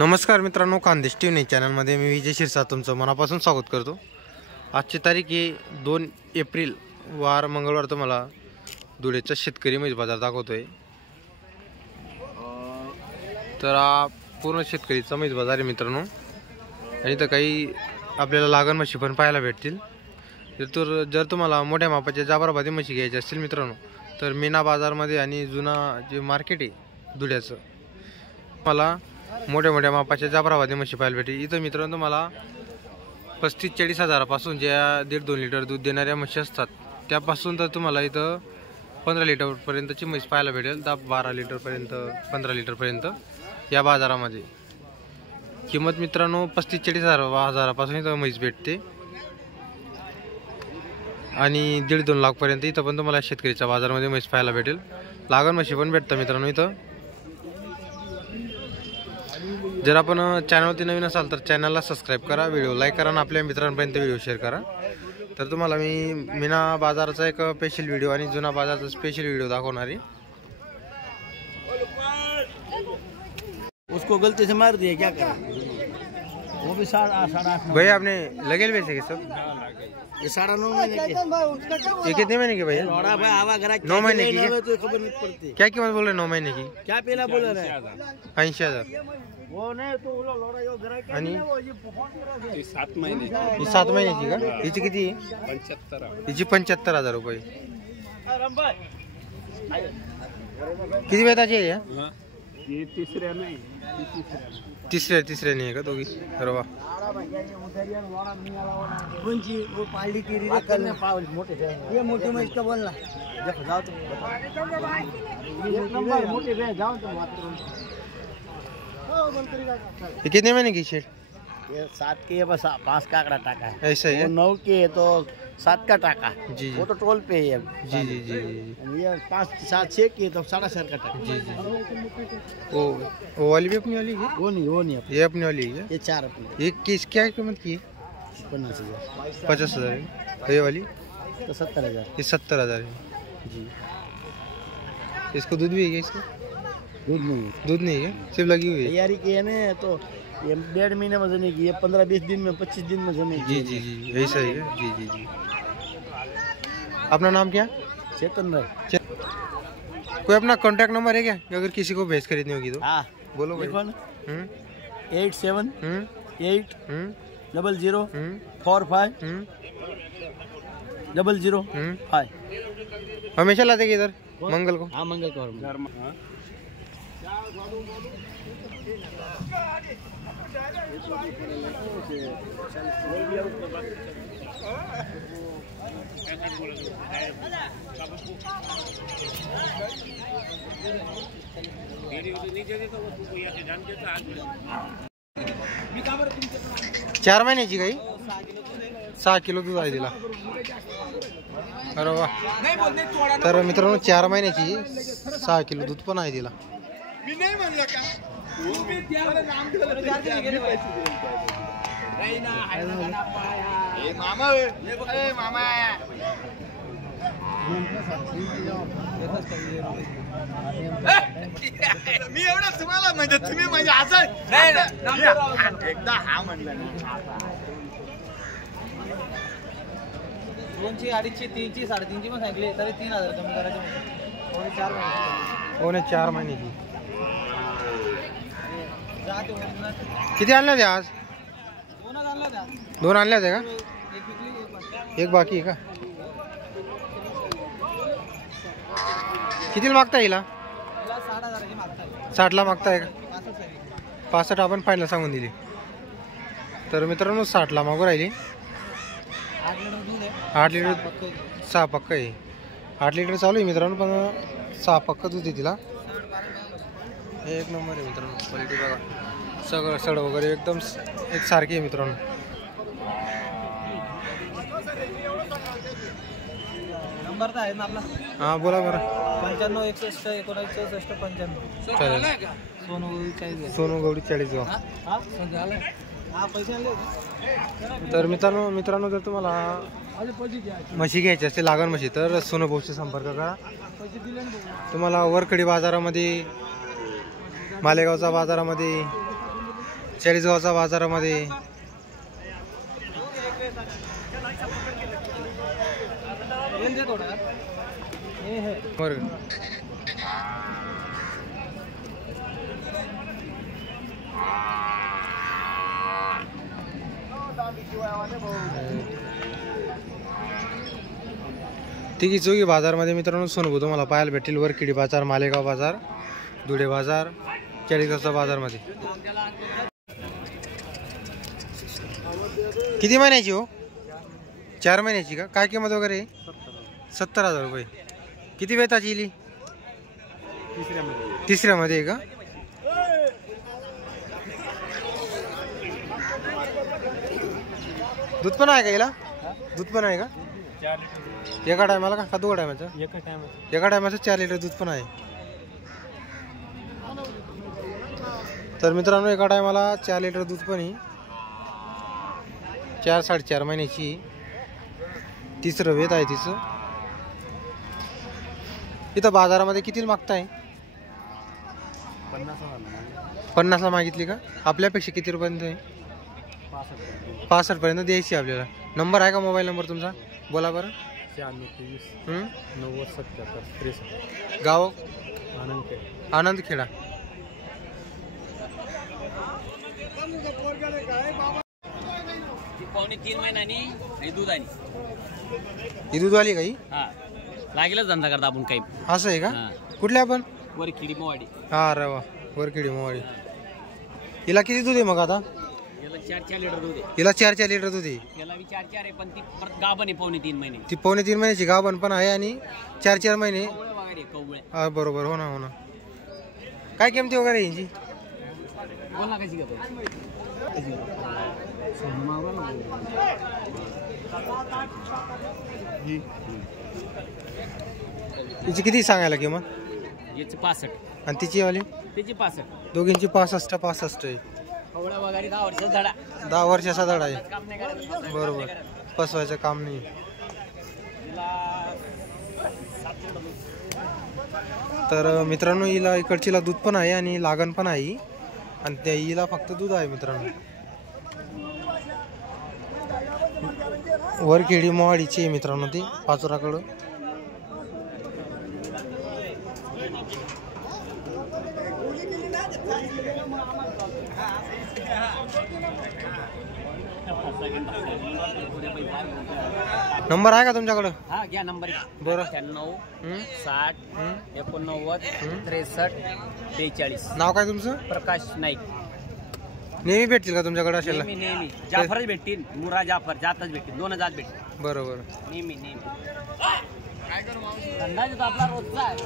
नमस्कार मित्रांनो, खानदेश टीव्ही चॅनलमध्ये मी विजय शिरसाट तुमचं मनापासून स्वागत करतो। आजची तारीख आहे 2 एप्रिल वार मंगळवार। तुम्हाला धुळेचा शेतकरी म्हैस बाजार दाखवतोय। तर पूर्ण शेतकरीचा म्हैस बाजार आहे मित्रांनो, आणि तर काही आपल्याला लागण म्हशी पण पाहायला भेटतील। तर जर तुम्हाला मोठ्या मापाच्या जाफराबादी म्हशी घ्यायची असतील मित्रांनो, तर मीना बाजारमध्ये आणि जुना जे मार्केट आहे धुळ्याचं, मला मोठ्या मोठ्या मापाच्या जाफराबादी म्हशी पाहायला भेटेल। इथं मित्रांनो तुम्हाला 35-40 हजारापासून ज्या 1.5-2 लिटर दूध देणाऱ्या म्हशी असतात त्यापासून तर तुम्हाला इथं 15 लिटरपर्यंतची म्हैस पाहायला भेटेल। 10-12 लिटरपर्यंत 15 लिटरपर्यंत या बाजारामध्ये किंमत मित्रांनो 35-40 हजारापासून इथं म्हैस भेटते, आणि 1.5-2 लाखपर्यंत इथं पण तुम्हाला शेतकरीच्या बाजारामध्ये म्हैस पाहायला भेटेल। लागण म्हशी पण भेटतं मित्रांनो इथं। जर आपण चॅनलवरती नवीन असाल तर चॅनलला सबस्क्राईब करा, व्हिडिओ लाईक करा आणि आपल्या मित्रांपर्यंत व्हिडिओ शेअर करा। तर तुम्हाला मी मीना बाजाराचा एक स्पेशल व्हिडिओ आणि जुना बाजाराचा स्पेशल व्हिडिओ दाखवणार आहे। उसको गलती से मार दिया, क्या करें? वो भी 8.5 भैया आपने लगेल बेचे के सब? ये 9.5 महीने के। ये कितने महीने की भैया? लौड़ा भाई आवा गरा 9 महीने की है? तो खबर नहीं पड़ती। क्या कीमत बोल रहे? 9 महीने की क्या पहला बोल रहा है? 80,000। वो नहीं तो वो लौड़ा जो गरा के आणि ये 7 महीने। ही 7 महिन्याची का? हिची किती आहे? 75। हिची 75,000 रुपये। किती वेताची आहे या? ये तीसरे नहीं, तिसऱ्या नहीं है का दोघी? अरे वाह। कौन सी वो पाली की रील कल ने पावल मोटे से ये मोटे में इसका बोलना देखो जाओ तुम एक नंबर मोटे से जाओ तुम बात करो। ये कितने महीने की शेड? ये 7 के है, बस 5 का आंकड़ा टाका है। ऐसा ही है? 9 के है तो 7 का टाका। जी वो तो टोल पे है। जी जी जी जी। ये 5-7-6 की है तो 7.5 का टाका। जी जी। वो वाली भी अपनी वाली है? वो नहीं ये अपनी वाली है? ये 4 अपने। ये किस क्या कीमत की है? 50,000 है। ये वाली तो 70,000। ये 70,000 है जी। इसको दूध भी है क्या? इसको दूध नहीं है, सिर्फ लगी हुई है। तैयारी की है ना, तो ये 1.5 महीने में जने की, ये 15-20 दिन में 25 दिन में जने जी जी जी ऐसा ही है। जी जी जी। अपना नाम क्या? चेतन भाई। कोई अपना कांटेक्ट नंबर है क्या, अगर किसी को भैंस खरीदनी होगी तो? हाँ बोलो भाई। 87 8 00 45 005। हमेशा लाते कि इधर मंगल को? हाँ मंगल को। चार महिन्याची गाई? 6 किलो दूध आहे तिला। अरे वाह। तर मित्रांनो 4 महिन्याची 6 किलो दूध पण आहे तिला। मी नाही म्हणलं का मी एवढा तुम्हाला म्हणजे तुम्ही म्हणजे असं एकदा हा म्हणलं ना। 2ची 2.5ची 3ची 3.5ची पण सांगितले तरी 3,000 कमी करायचे। 4 महिन्याची किती आणल्या होत्या आज? 2 आणल्या होत्या का? एक बाकी आहे का? कितीला मागताय हिला? 60ला मागताय का? 65 आपण फायनल सांगून दिली। तर मित्रांनो 60ला मागू राहिली। 8 लिटर 6 पक्का आहे। 8 लिटर चालू आहे मित्रांनो, पण 6 पक्का दूध आहे तिला। एक नंबर आहे मित्रांनो, क्वालिटी बघा, सगळं सड वगैरे एकदम एक सारखी आहे मित्रांनो। नंबर तर आहे ना आपला? हां बोला बरं। 95 61 19 64 95। चालेल। सोनू गौडी 40 गाव। हा पैसे आणले। तर मित्रांनो जर तुम्हाला म्हशी घ्यायची असते लागण म्हशी तर सोनू भाऊशी संपर्क करा। तुम्हाला वरखडी बाजारामध्ये, मालेगावचा बाजारामध्ये चाळीसगावचा बाजारामध्ये बरं. तिघी चौघी बाजारमध्ये मित्रांनो सोनू तुम्हाला पाहायला भेटेल. वरखेडी बाजार, मालेगाव बाजार, धुळे बाजार, चाळीसगावचा बाजारमध्ये. किती महिन्याची हो? 4 महिन्याची का? काय किंमत वगैरे? 70,000 रुपये. किती वेताची इली? तिसऱ्यामध्ये आहे का? दूध पण आहे का हिला? दूध पण आहे का? एका टायमाला का? 2 टायमाचं? एका टायमाचं 4 लिटर दूध पण आहे. तर मित्रांनो एका टायमाला 4 लिटर दूध पण आहे. 4-4.5 महिन्याची. तिसरं वेत आहे तिचं. इथं बाजारामध्ये किती मागताय? 50ला मागितली का? आपल्यापेक्षा किती रुपयांत आहे? 65 पर्यंत द्यायची आपल्याला. नंबर आहे का मोबाईल नंबर तुमचा? बोला बरं. 9023 गाव आनंदखेडा. पावणे 3 महिन्यांनी दूध आणि ही दूधवाली काही लागेलच धंदा करता आपण काही. असं आहे का? कुठल्या आपण? वरखेडी मोवाडी. हा रे वा. वरखेडी मोवाडी. हिला किती दूध आहे मग आता? याला 4 लिटर दूध आहे. हिला 4 लिटर दूध आहे. याला 4 आहे पण ती परत गाभण आहे पावणे 3 महिने. ती पावणे 3 महिन्याची गाभण पण आहे आणि 4 महिने. कवळे वगैरे कवळे. हा बरोबर. हो ना हो ना. काय किमती वगैरे यांची? बोला कशी घेतो? तिची किती सांगायला किंमत? याची 65 आणि तिची वाली? त्याची 65. दोघींची 65 आहे. कवळ्या वगैरे 10 वर्षाचा धडा. 10 वर्षाचा धडा आहे. काम नाही करायचं. बरोबर. फसवायचं काम नाही. तर मित्रांनो हिला इकडचीला दूध पण आहे आणि लागण पण आहे आणि त्या हिला फक्त दूध आहे मित्रांनो. वरखेडी मोवाडीची आहे मित्रांनो ती पाचोराकडं. नंबर आहे का तुमच्याकडं? हा घ्या नंबर. बरं. 96 60 89 63 42. नाव काय तुमचं? प्रकाश नाईक. नेहमी भेटतील का तुमच्याकडे असेल? नेहमी जाफरच भेटतील. मुरा जाफर जातच भेटतील. 2 जात भेटतील बरोबर. नेहमी. धंदा जो आपला रोजचा आहे.